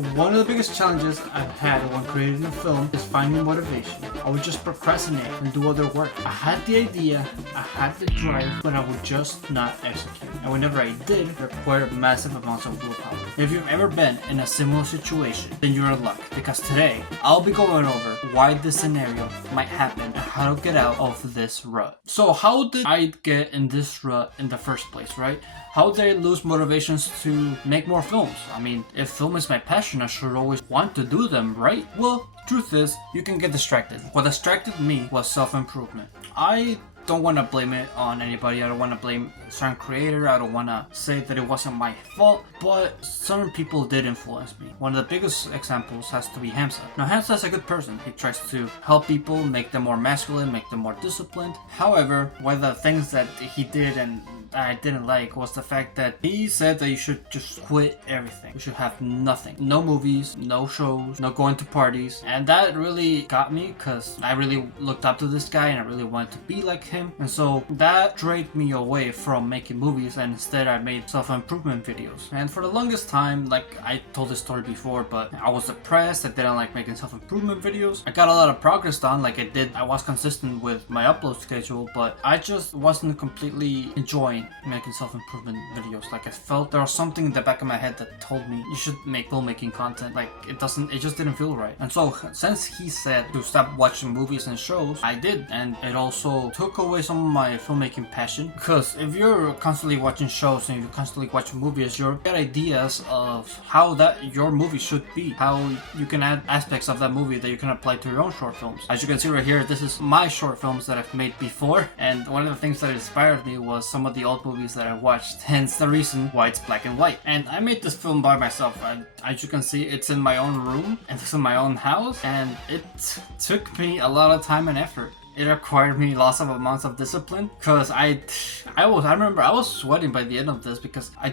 One of the biggest challenges I've had when creating a film is finding motivation. I would just procrastinate and do other work. I had the idea, I had the drive, but I would just not execute. And whenever I did, it required massive amounts of willpower. If you've ever been in a similar situation, then you're in luck, because today I'll be going over why this scenario might happen and how to get out of this rut. So how did I get in this rut in the first place, right? How did I lose motivations to make more films? I mean, if film is my passion, I should always want to do them, right? Well, truth is, you can get distracted. What distracted me was self-improvement. I don't want to blame it on anybody. I don't want to blame a certain creator. I don't want to say that it wasn't my fault, but certain people did influence me. One of the biggest examples has to be Hamza. Now, Hamza is a good person. He tries to help people, make them more masculine, make them more disciplined. However, one of the things that he did and I didn't like was the fact that he said that you should just quit everything. You should have nothing. No movies, no shows, no going to parties. And that really got me because I really looked up to this guy and I really wanted to be like him. And so that dragged me away from making movies, and instead I made self-improvement videos. And for the longest time, like I told this story before, but I was depressed. I didn't like making self-improvement videos. I got a lot of progress done, like I was consistent with my upload schedule, but I just wasn't completely enjoying making self-improvement videos. Like I felt there was something in the back of my head that told me you should make filmmaking content. Like it just didn't feel right. And so since he said to stop watching movies and shows, I did, and it also took away some of my filmmaking passion. Because if you're constantly watching shows and you're constantly watching movies, you'll get ideas of how that your movie should be, how you can add aspects of that movie that you can apply to your own short films. As you can see right here, this is my short films that I've made before, and one of the things that inspired me was some of the old movies that I watched, hence the reason why it's black and white. And I made this film by myself, and as you can see, it's in my own room and it's in my own house, and it took me a lot of time and effort. It required me lots of amounts of discipline, because I remember I was sweating by the end of this, because I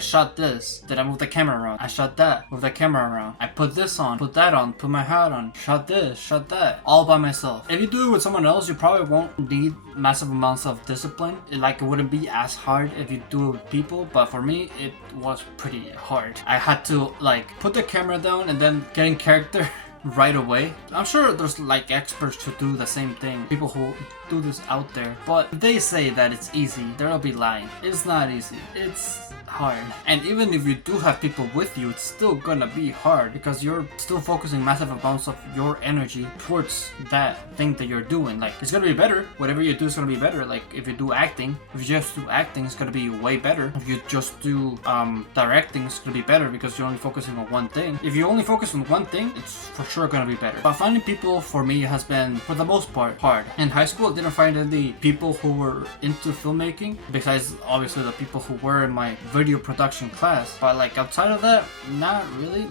shot this, then I moved the camera around, I shot that, moved the camera around, I put this on, put that on, put my hat on, shot this, shot that, all by myself. If you do it with someone else, you probably won't need massive amounts of discipline. It wouldn't be as hard if you do it with people, but for me, it was pretty hard. I had to put the camera down and then get in character right away. I'm sure there's experts who do the same thing, people who do this out there, but if they say that it's easy, they'll be lying. It's not easy. It's hard. And even if you do have people with you, it's still gonna be hard, because you're still focusing massive amounts of your energy towards that thing that you're doing. It's gonna be better. Whatever you do is gonna be better. If you do acting, if you just do acting, it's gonna be way better. If you just do directing, it's gonna be better, because you're only focusing on one thing. If you only focus on one thing, it's for sure gonna be better. But finding people for me has been, for the most part, hard. In high school, I didn't find any people who were into filmmaking, besides obviously the people who were in my video production class. But outside of that, not really.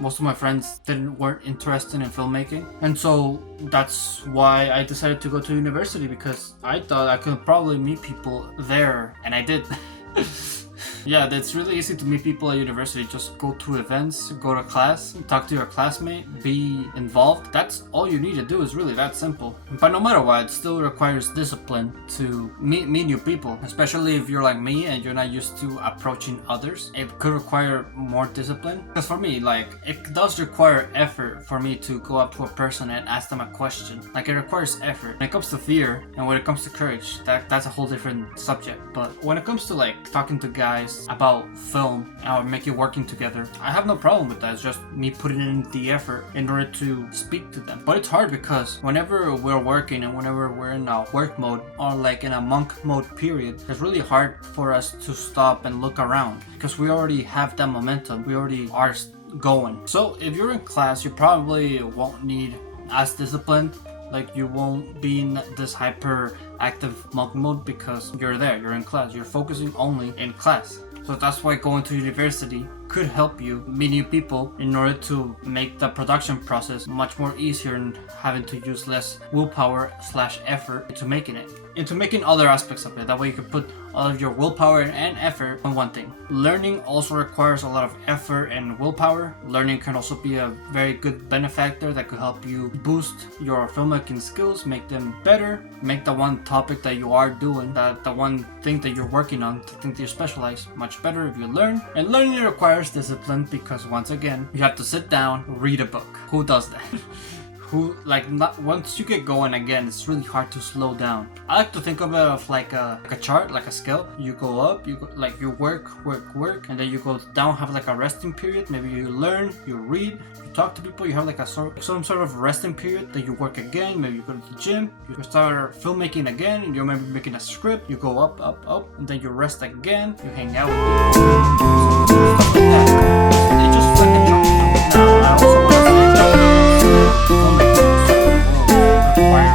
Most of my friends weren't interested in filmmaking, and so that's why I decided to go to university, because I thought I could probably meet people there, and I did. Yeah, it's really easy to meet people at university. Just go to events, go to class, talk to your classmate, be involved. That's all you need to do. Is really that simple. But no matter what, it still requires discipline to meet new people, especially if you're like me and you're not used to approaching others. It could require more discipline, because for me, it does require effort for me to go up to a person and ask them a question. It requires effort. When it comes to fear and when it comes to courage, that's a whole different subject. But when it comes to talking to guys about film or making working together, I have no problem with that. It's just me putting in the effort in order to speak to them. But it's hard, because whenever we're working and whenever we're in a work mode or in a monk mode period, it's really hard for us to stop and look around, because we already have that momentum. We already are going. So if you're in class, you probably won't need as disciplined. You won't be in this hyper active monk mode, because you're there, you're in class, you're focusing only in class. So that's why going to university could help you meet new people in order to make the production process much more easier and having to use less willpower / effort to making it. into making other aspects of it. That way you can put all of your willpower and effort on one thing. Learning also requires a lot of effort and willpower. Learning can also be a very good benefactor that could help you boost your filmmaking skills, make them better, make the one topic that you are doing, the one thing that you're working on, the thing that you specialize, much better if you learn. And learning requires discipline because once again, you have to sit down, read a book. Who does that? Not once you get going again, it's really hard to slow down. I like to think of it of like a chart, like a scale. You go up, you work, and then you go down, have like a resting period. Maybe you learn, you read, you talk to people, you have like some sort of resting period. Then you work again, maybe you go to the gym, you start filmmaking again, and you're maybe making a script. You go up, and then you rest again, you hang out with people. Stuff like that. It's just like a chart. Now, I also want to say filmmaking require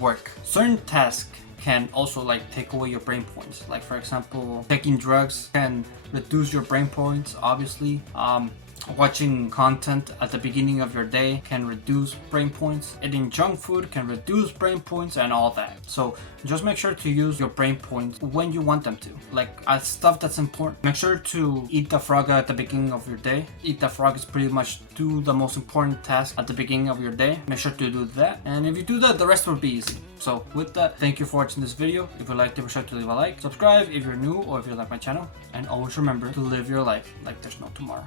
work. Certain tasks can also take away your brain points. Like for example, taking drugs can reduce your brain points, obviously. Watching content at the beginning of your day can reduce brain points. Eating junk food can reduce brain points and all that. So just make sure to use your brain points when you want them to. Stuff that's important. Make sure to eat the frog at the beginning of your day. Eat the frog is pretty much do the most important task at the beginning of your day. Make sure to do that. And if you do that, the rest will be easy. So with that, thank you for watching this video. If you liked it, be sure to leave a like. Subscribe if you're new or if you like my channel. And always remember to live your life like there's no tomorrow.